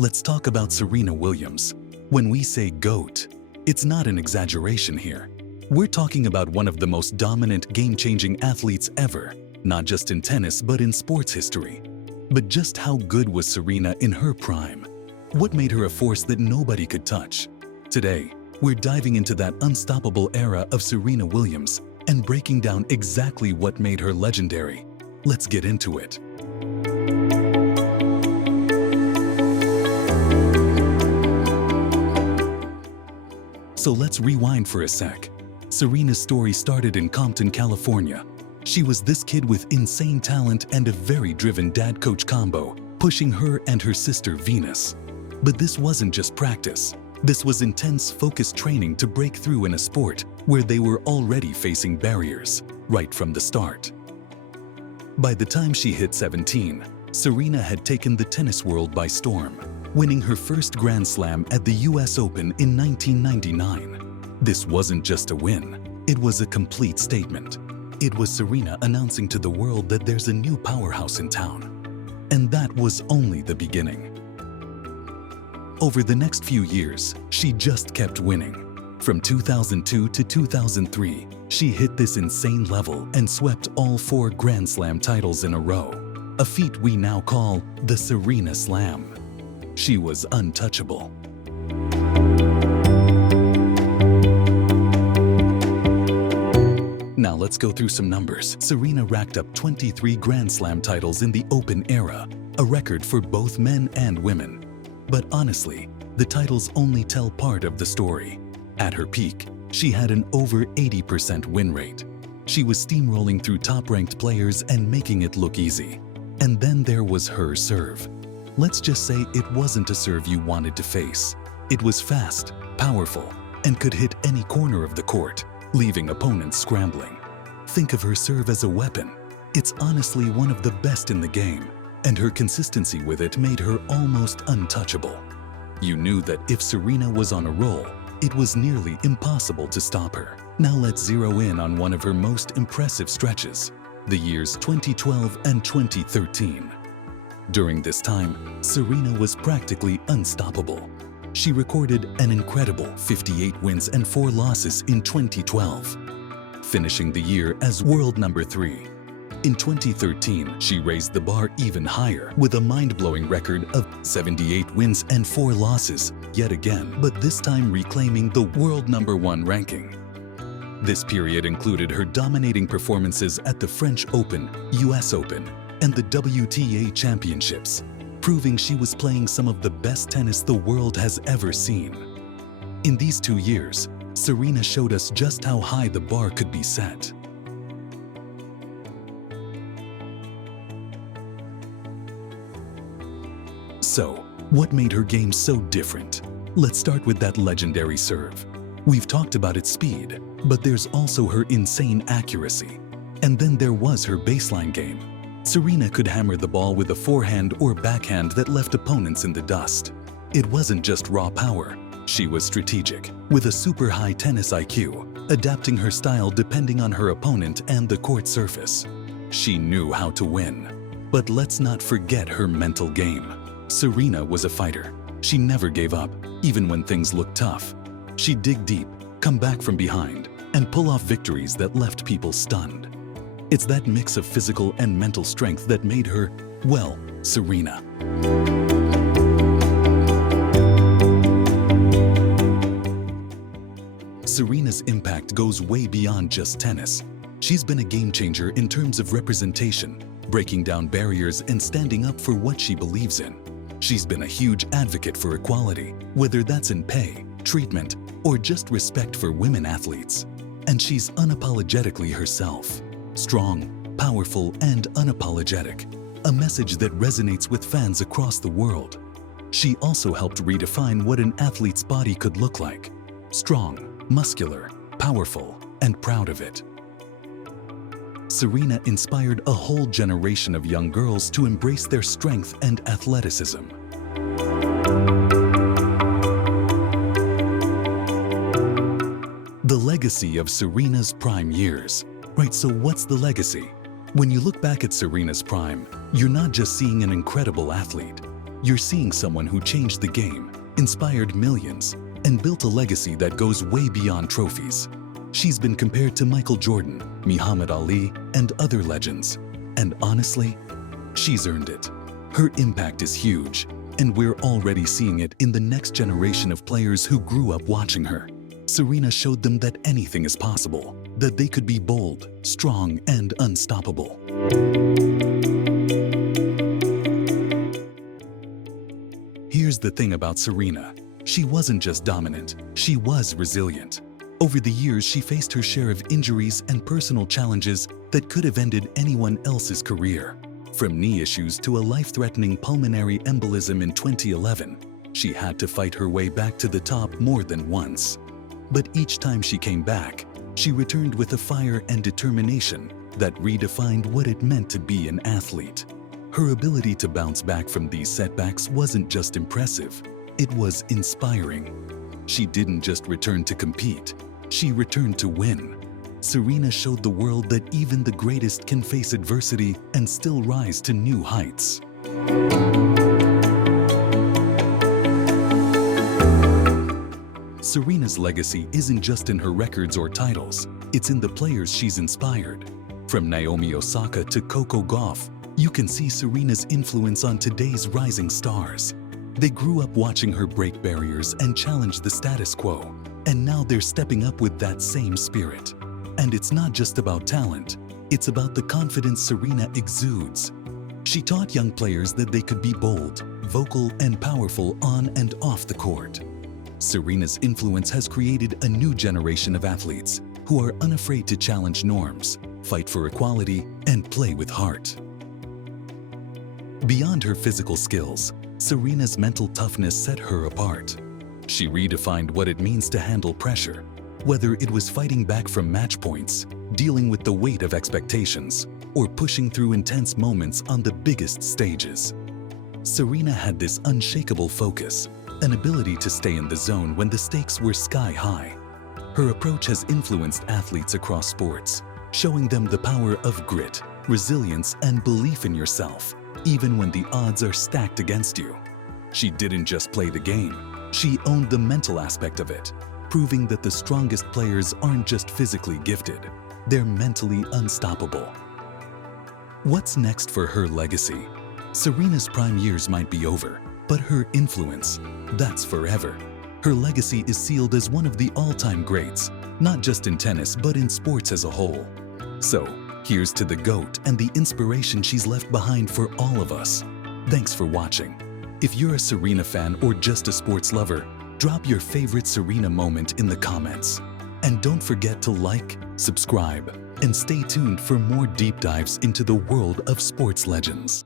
let's talk about Serena Williams. When we say GOAT, it's not an exaggeration here. We're talking about one of the most dominant game-changing athletes ever, not just in tennis but in sports history. But just how good was Serena in her prime? What made her a force that nobody could touch? Today, we're diving into that unstoppable era of Serena Williams and breaking down exactly what made her legendary. Let's get into it. So let's rewind for a sec. Serena's story started in Compton, California. She was this kid with insane talent and a very driven dad-coach combo, pushing her and her sister Venus. But this wasn't just practice. This was intense, focused training to break through in a sport where they were already facing barriers, right from the start. By the time she hit 17, Serena had taken the tennis world by storm, winning her first Grand Slam at the US Open in 1999. This wasn't just a win, it was a complete statement. It was Serena announcing to the world that there's a new powerhouse in town. And that was only the beginning. Over the next few years, she just kept winning. From 2002 to 2003, she hit this insane level and swept all 4 Grand Slam titles in a row, a feat we now call the Serena Slam. She was untouchable. Now let's go through some numbers. Serena racked up 23 Grand Slam titles in the Open era, a record for both men and women. But honestly, the titles only tell part of the story. At her peak, she had an over 80% win rate. She was steamrolling through top-ranked players and making it look easy. And then there was her serve. Let's just say it wasn't a serve you wanted to face. It was fast, powerful, and could hit any corner of the court, leaving opponents scrambling. Think of her serve as a weapon. It's honestly one of the best in the game, and her consistency with it made her almost untouchable. You knew that if Serena was on a roll, it was nearly impossible to stop her. Now let's zero in on one of her most impressive stretches, the years 2012 and 2013. During this time, Serena was practically unstoppable. She recorded an incredible 58 wins and 4 losses in 2012, finishing the year as world number 3. In 2013, she raised the bar even higher with a mind-blowing record of 78 wins and 4 losses, yet again, but this time reclaiming the world number 1 ranking. This period included her dominating performances at the French Open, US Open, and the WTA Championships, proving she was playing some of the best tennis the world has ever seen. In these 2 years, Serena showed us just how high the bar could be set. So, what made her game so different? Let's start with that legendary serve. We've talked about its speed, but there's also her insane accuracy. And then there was her baseline game. Serena could hammer the ball with a forehand or backhand that left opponents in the dust. It wasn't just raw power. She was strategic, with a super high tennis IQ, adapting her style depending on her opponent and the court surface. She knew how to win. But let's not forget her mental game. Serena was a fighter. She never gave up, even when things looked tough. She'd dig deep, come back from behind, and pull off victories that left people stunned. It's that mix of physical and mental strength that made her, well, Serena. Serena's impact goes way beyond just tennis. She's been a game-changer in terms of representation, breaking down barriers and standing up for what she believes in. She's been a huge advocate for equality, whether that's in pay, treatment, or just respect for women athletes. And she's unapologetically herself. Strong, powerful, and unapologetic. A message that resonates with fans across the world. She also helped redefine what an athlete's body could look like. Strong, muscular, powerful, and proud of it. Serena inspired a whole generation of young girls to embrace their strength and athleticism. The legacy of Serena's prime years. Right, so what's the legacy? When you look back at Serena's prime, you're not just seeing an incredible athlete. You're seeing someone who changed the game, inspired millions, and built a legacy that goes way beyond trophies. She's been compared to Michael Jordan, Muhammad Ali, and other legends. And honestly, she's earned it. Her impact is huge, and we're already seeing it in the next generation of players who grew up watching her. Serena showed them that anything is possible, that they could be bold, strong, and unstoppable. Here's the thing about Serena. She wasn't just dominant, she was resilient. Over the years, she faced her share of injuries and personal challenges that could have ended anyone else's career. From knee issues to a life-threatening pulmonary embolism in 2011, she had to fight her way back to the top more than once. But each time she came back, she returned with a fire and determination that redefined what it meant to be an athlete. Her ability to bounce back from these setbacks wasn't just impressive, it was inspiring. She didn't just return to compete, she returned to win. Serena showed the world that even the greatest can face adversity and still rise to new heights. Serena's legacy isn't just in her records or titles, it's in the players she's inspired. From Naomi Osaka to Coco Gauff, you can see Serena's influence on today's rising stars. They grew up watching her break barriers and challenge the status quo, and now they're stepping up with that same spirit. And it's not just about talent, it's about the confidence Serena exudes. She taught young players that they could be bold, vocal, and powerful on and off the court. Serena's influence has created a new generation of athletes who are unafraid to challenge norms, fight for equality, and play with heart. Beyond her physical skills, Serena's mental toughness set her apart. She redefined what it means to handle pressure, whether it was fighting back from match points, dealing with the weight of expectations, or pushing through intense moments on the biggest stages. Serena had this unshakable focus, an ability to stay in the zone when the stakes were sky high. Her approach has influenced athletes across sports, showing them the power of grit, resilience, and belief in yourself, even when the odds are stacked against you. She didn't just play the game, she owned the mental aspect of it, proving that the strongest players aren't just physically gifted, they're mentally unstoppable. What's next for her legacy? Serena's prime years might be over, but her influence, that's forever. Her legacy is sealed as one of the all-time greats, not just in tennis but in sports as a whole. So, here's to the GOAT and the inspiration she's left behind for all of us. Thanks for watching. If you're a Serena fan or just a sports lover, drop your favorite Serena moment in the comments. And don't forget to like, subscribe, and stay tuned for more deep dives into the world of sports legends.